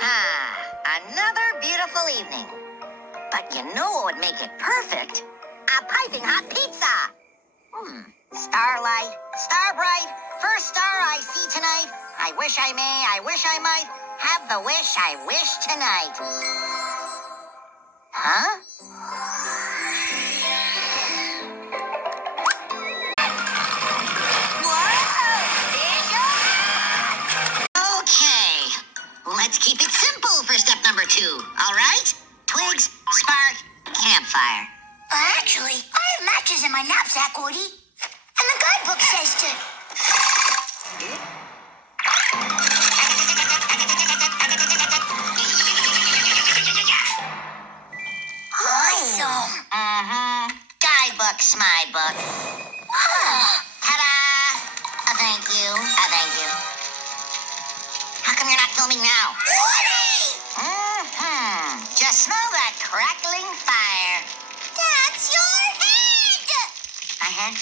Another beautiful evening. But you know what would make it perfect? A piping hot pizza. Starlight, star bright, first star I see tonight. I wish I may, I wish I might have the wish I wish tonight. Huh? Okay, let's keep it simple for step number 2, all right? Twigs, spark, campfire. Actually, I have matches in my knapsack, Woody. And the guidebook says to... Awesome. Guidebook's my book. Ta-da! Thank you. Thank you. How come you're not filming now? Woody! Just smell that crackling fire. That's your head! My head?